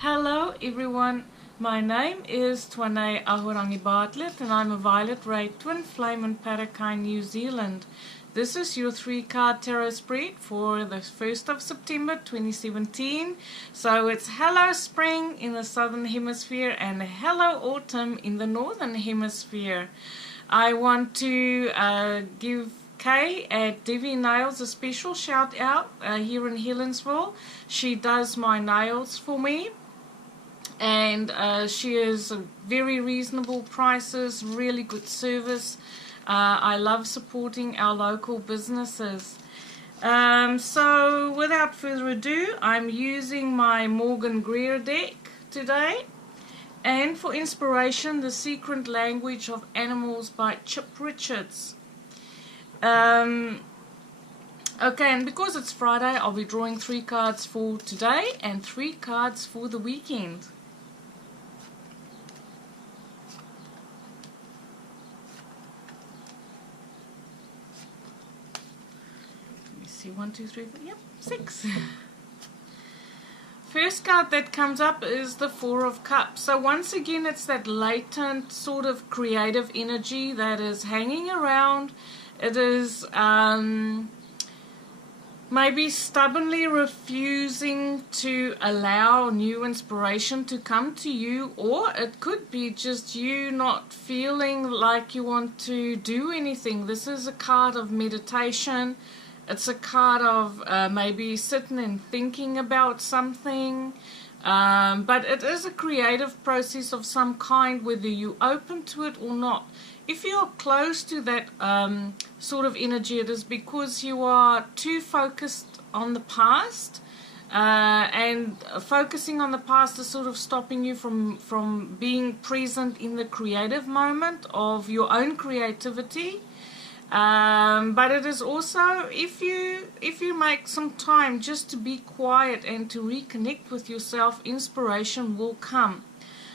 Hello everyone, my name is Twane Ahorangi Bartlett and I'm a Violet Ray Twin Flame in Parakai, New Zealand. This is your 3-card tarot spread for the 1st of September 2017. So it's hello spring in the southern hemisphere and hello autumn in the northern hemisphere. I want to give Kay at Divi Nails a special shout out here in Helensville. She does my nails for me, and she is very reasonable prices, really good service. I love supporting our local businesses. So without further ado, I'm using my Morgan Greer deck today. And for inspiration, The Secret Language of Animals by Chip Richards. Okay, and because it's Friday, I'll be drawing 3 cards for today and 3 cards for the weekend. Let me see, 1, 2, 3, 4, yep, 6. First card that comes up is the Four of Cups. So once again, it's that latent sort of creative energy that is hanging around. It is maybe stubbornly refusing to allow new inspiration to come to you, or it could be just you not feeling like you want to do anything. This is a card of meditation. It's a card of maybe sitting and thinking about something. But it is a creative process of some kind, whether you're open to it or not. If you're close to that sort of energy, it is because you are too focused on the past, and focusing on the past is sort of stopping you from being present in the creative moment of your own creativity. But it is also, if you make some time just to be quiet and to reconnect with yourself, inspiration will come.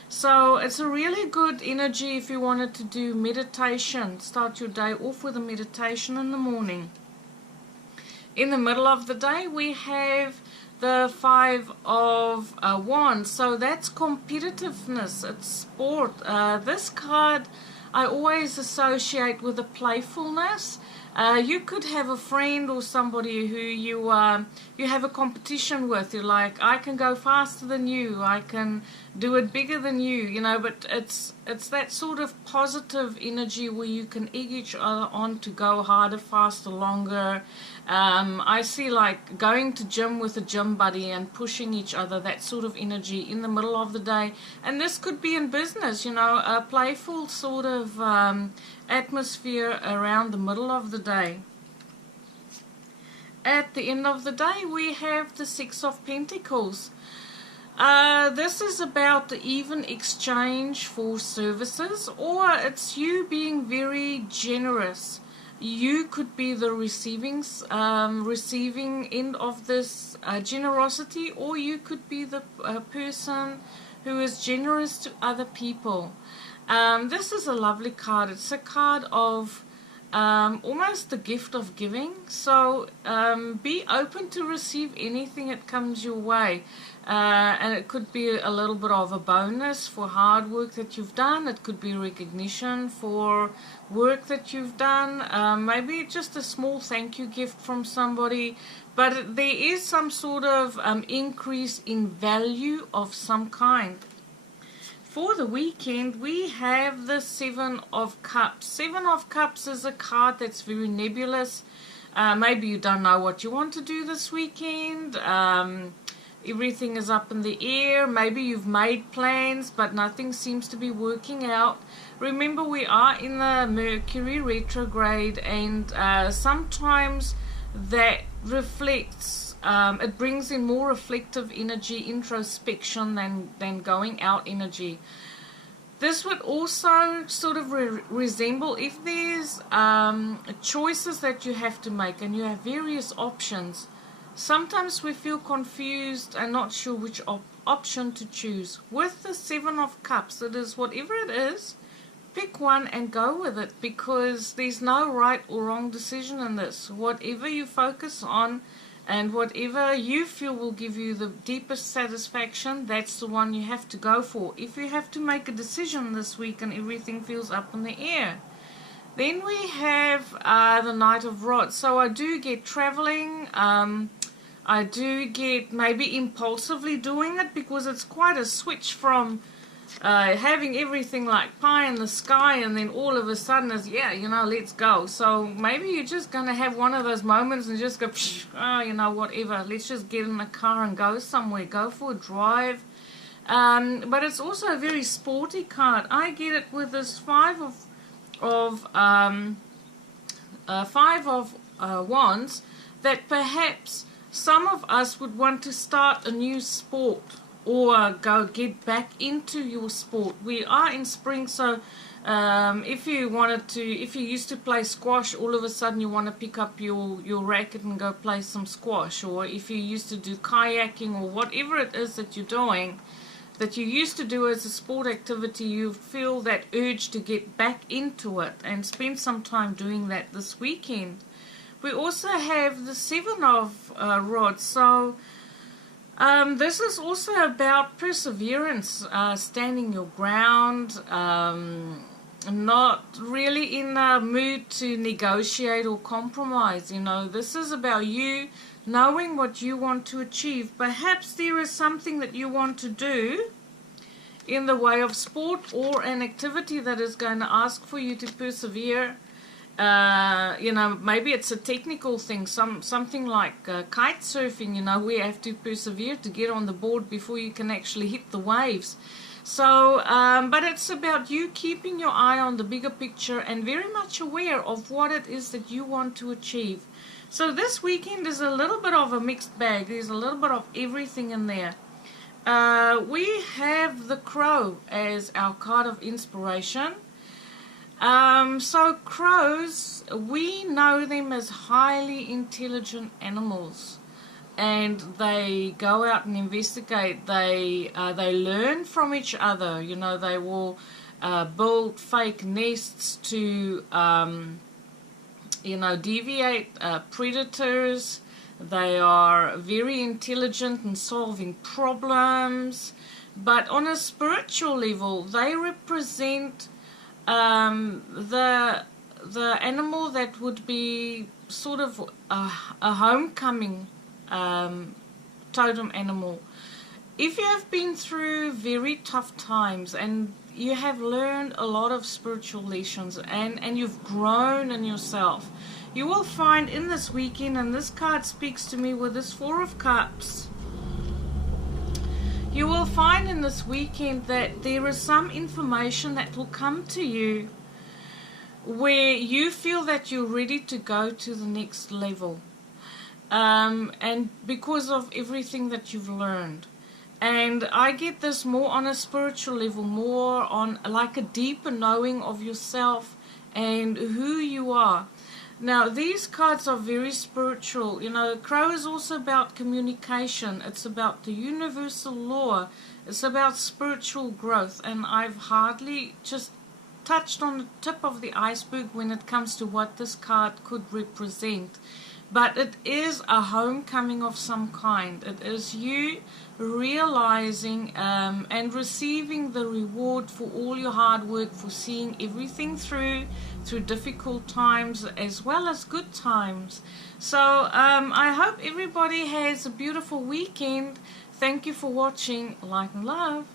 So it's a really good energy if you wanted to do meditation. Start your day off with a meditation in the morning. In the middle of the day we have the Five of Wands. So that's competitiveness, it's sport. This card I always associate with a playfulness. You could have a friend or somebody who you have a competition with. You're like, I can go faster than you, I can do it bigger than you, but it's that sort of positive energy where you can egg each other on to go harder, faster, longer. I see like going to gym with a gym buddy and pushing each other, that sort of energy in the middle of the day. And this could be in business, a playful sort of atmosphere around the middle of the day. At the end of the day we have the Six of Pentacles. This is about the even exchange for services, or it's you being very generous. You could be the receiving end of this generosity, or you could be the person who is generous to other people. This is a lovely card. It's a card of almost the gift of giving. So be open to receive anything that comes your way. And it could be a little bit of a bonus for hard work that you've done. It could be recognition for work that you've done. Maybe just a small thank you gift from somebody. But there is some sort of increase in value of some kind. For the weekend we have the Seven of Cups. Seven of Cups is a card that's very nebulous. Maybe you don't know what you want to do this weekend. Everything is up in the air. Maybe you've made plans but nothing seems to be working out. Remember, we are in the Mercury retrograde, and sometimes that reflects, it brings in more reflective energy, introspection than going out energy. This would also sort of resemble if there's choices that you have to make and you have various options. Sometimes we feel confused and not sure which option to choose. With the Seven of Cups, it is whatever it is, pick one and go with it, because there's no right or wrong decision in this. Whatever you focus on And whatever you feel will give you the deepest satisfaction, that's the one you have to go for. If you have to make a decision this week and everything feels up in the air. Then we have the Knight of Rods. So I do get traveling. I do get maybe impulsively doing it, because it's quite a switch from having everything like pie in the sky, and then all of a sudden is, yeah, you know, let's go. So maybe you're just going to have one of those moments and just go, oh, you know, whatever, let's just get in the car and go somewhere, go for a drive. But it's also a very sporty card. I get it with this five of wands, that perhaps some of us would want to start a new sport, or go get back into your sport. We are in spring, so if you used to play squash, all of a sudden you want to pick up your racket and go play some squash. Or if you used to do kayaking, or whatever it is that you're doing, that you used to do as a sport activity, you feel that urge to get back into it and spend some time doing that this weekend. We also have the Seven of Rods. So this is also about perseverance, standing your ground, not really in a mood to negotiate or compromise. You know, this is about you knowing what you want to achieve. Perhaps there is something that you want to do in the way of sport or an activity that is going to ask for you to persevere. You know, maybe it's a technical thing, something like kite surfing. You know, we have to persevere to get on the board before you can actually hit the waves. So, but it's about you keeping your eye on the bigger picture and very much aware of what it is that you want to achieve. So this weekend is a little bit of a mixed bag. There's a little bit of everything in there. We have the Crow as our card of inspiration. So crows, we know them as highly intelligent animals, and they go out and investigate. They learn from each other. You know, they will build fake nests to you know, deviate predators. They are very intelligent in solving problems, but on a spiritual level, they represent the animal that would be sort of a homecoming totem animal. If you have been through very tough times and you have learned a lot of spiritual lessons, and you've grown in yourself, you will find in this weekend, and this card speaks to me with this Four of Cups, you will find in this weekend that there is some information that will come to you where you feel that you're ready to go to the next level, and because of everything that you've learned. And I get this more on a spiritual level, more on like a deeper knowing of yourself and who you are. Now, these cards are very spiritual. You know, Crow is also about communication. It's about the universal law. It's about spiritual growth. And I've hardly just touched on the tip of the iceberg when it comes to what this card could represent. But it is a homecoming of some kind. It is you realizing and receiving the reward for all your hard work, for seeing everything through difficult times as well as good times. So I hope everybody has a beautiful weekend. Thank you for watching. Light and love.